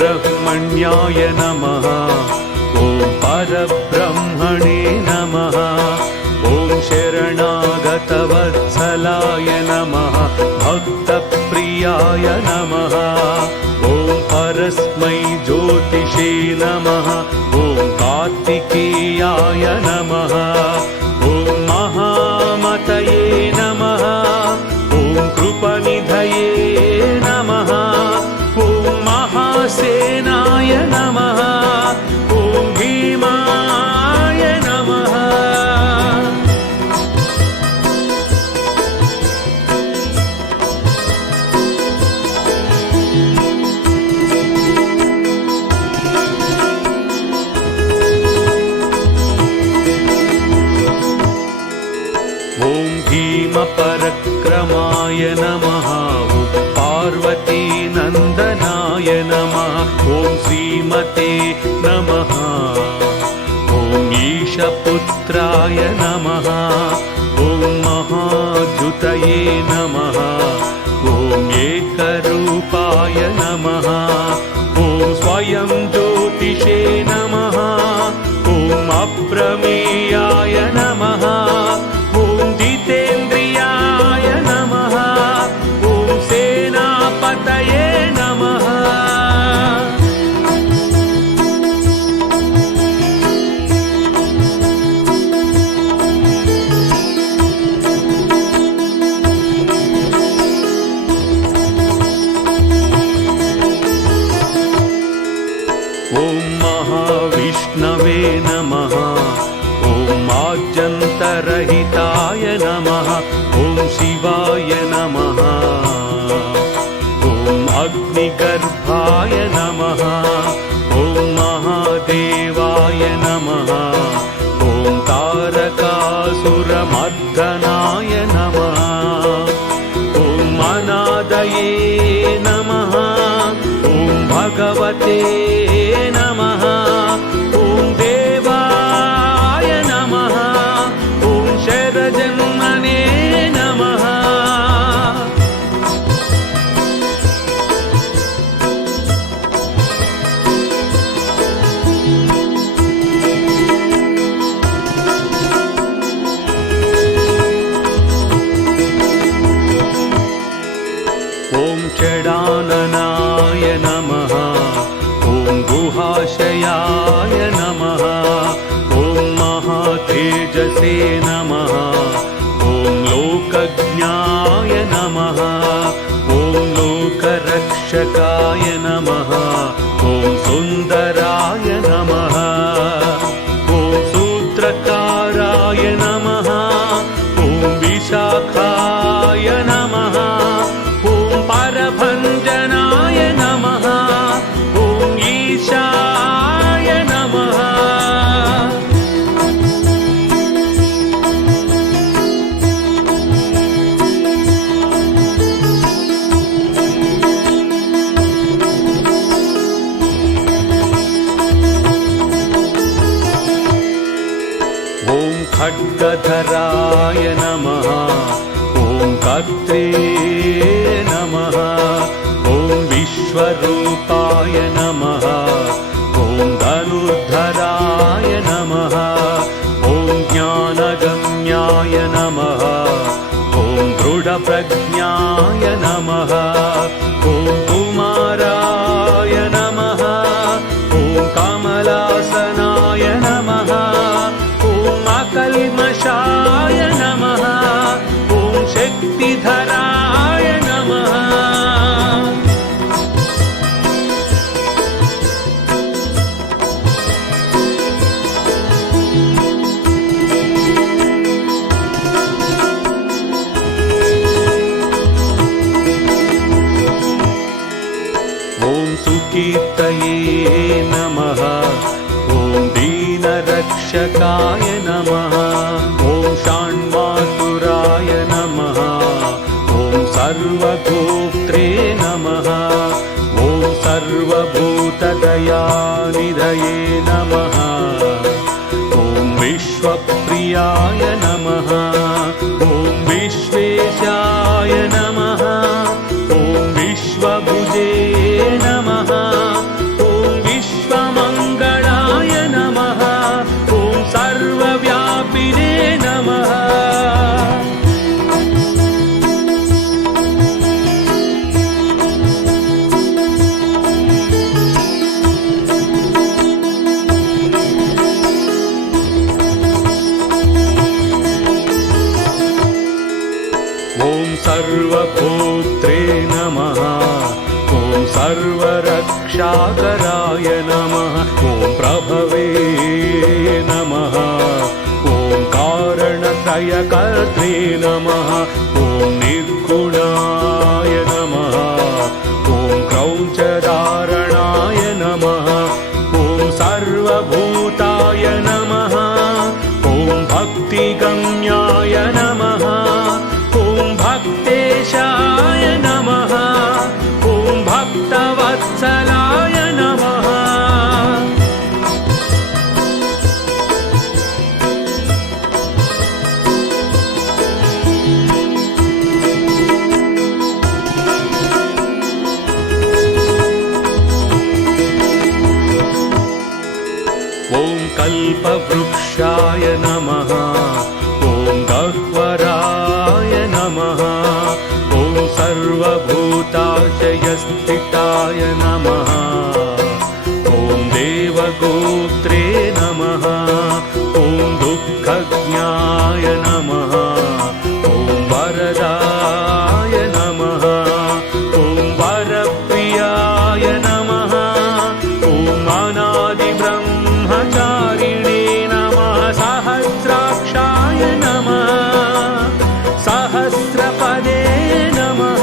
सुब्रह्मण्याय नमः। ॐ परब्रह्मणे नमः। ॐ शरणागतवत्सलाय नमः। भक्तप्रियाय नमः। ॐ परस्मै ज्योतिषे नमः। ॐ कार्तिकेयाय नमः। ॐ महामतये नमः। ॐ कृपनिधये नमः। ॐ महासेनाय नमः। ॐ भीमाय नमः। ॐ भीमपरक्रमाय नमः। ॐ पार्वतीनन्दनाय नमः। ॐ श्रीमते नमः। ॐ ईशपुत्राय नमः। ॐ महाद्युतये नमः। ॐ एकरूपाय नमः। ॐ स्वयं ज्योतिषे नमः। ॐ अप्रमेयाय नमः। ॐ जितेन्द्रियाय नमः। ॐ सेनापतये नमः। ॐ महाविष्णवे नमः। ॐ आद्यन्तरहिताय नमः। ॐ शिवाय नमः। ॐ अग्निगर्भाय नमः। ॐ महादेवाय नमः। ॐ तारकासुरमर्दनाय नमः। ॐ अनादये नमः। ॐ भगवते नमः। ॐ देवाय नमः। ॐ शरजन्मने नमः। ॐ षडाननाय नमः। ॐ गुहाशयाय नमः। ॐ महातेजसे नमः। ॐ लोकज्ञाय नमः। ॐ लोकरक्षकाय नमः। ॐ सुन्दराय नमः। ॐ सूत्रकाराय नमः। ॐ विशाखाय नमः। ॐ परभञ्जनाय नमः। ॐ ईशाय नमः। ॐ खड्गधराय नमः। ॐ कर्त्रे नमः। ॐ विश्वरूपाय नमः। ॐ धनुर्धराय नमः। ॐ ज्ञानगम्याय नमः। ॐ दृढप्रज्ञाय नमः। ॐ कुमाराय नमः। ॐ कमलासनाय नमः। ॐ अकल्मषाय नमः। ॐ शक्तिधराय नमः। ॐ सुकीर्तये नमः। ॐ दीनरक्षकाय नमः। ॐ षण्मातुराय नमः। ॐ सर्वगोत्रे नमः। ॐ सर्वभूतदयानिधये नमः। ॐ विश्वप्रियाय नमः। ॐ विश्वेशाय नमः। ॐ विश्वभुजे नमः। ॐ क्षीरसागराय नमः ॐ प्रभवे नमः ॐ कारणत्रयकर्त्रे नमः ॐ निर्गुणाय नमः ॐ क्रौञ्चधारणाय नमः ॐ सर्वभूताय नमः ॐ भक्तिगम्याय नमः ॐ भक्तेशाय नमः ॐ भक्तवत्सलाय नमः ॐ कल्पवृक्षाय नमः ॐ गह्वराय नमः ॐ सर्वभूताशयस्थिताय नमः ॐ देवगोत्रे नमः ॐ दुःखज्ञाय नमः ॐ वरदाय नमः ॐ वरप्रियाय नमः ॐ अनादिब्रह्मचारिणे नमः सहस्राक्षाय नमः सहस्रपदे नमः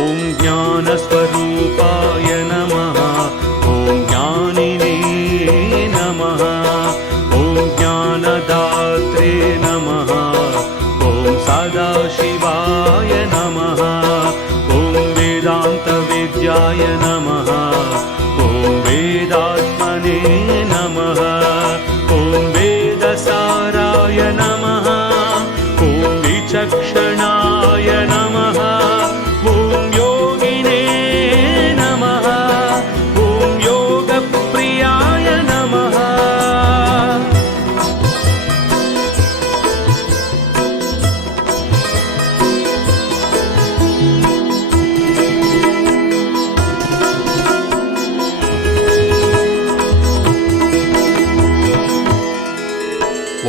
ॐ ज्ञानस्वरूपाय नमः ॐ ज्ञानिने नमः ॐ ज्ञानदात्रे नमः ॐ सदाशिवाय नमः ॐ वेदान्तविद्याय नमः ॐ वेदात्मने नमः ॐ वेदसाराय नमः ॐ विचक्षणाय नमः ॐ योगिने नमः ॐ योगप्रियाय नमः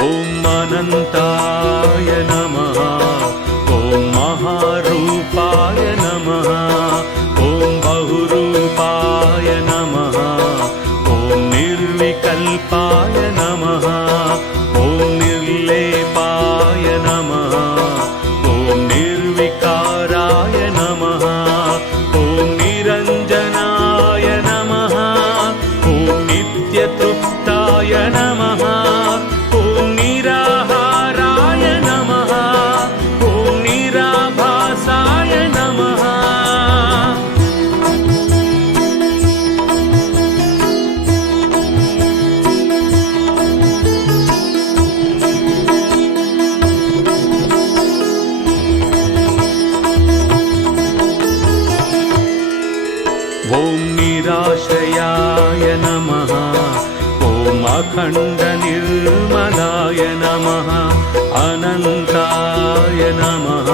ॐ अनन्ताय नमः ॐ महारूपाय नमः ॐ बहुरूपाय नमः ॐ निर्विकल्पाय नमः ॐ निर्लेपाय नमः ॐ निर्विकाराय नमः ॐ निरञ्जनाय नमः ॐ नित्यतृप्ताय नमः ॐ निराहाराय नमः ॐ निराभासाय नमः ॐ निराश्रयाय नमः ॐ अखण्डनिर्मलाय नमः अनन्ताय नमः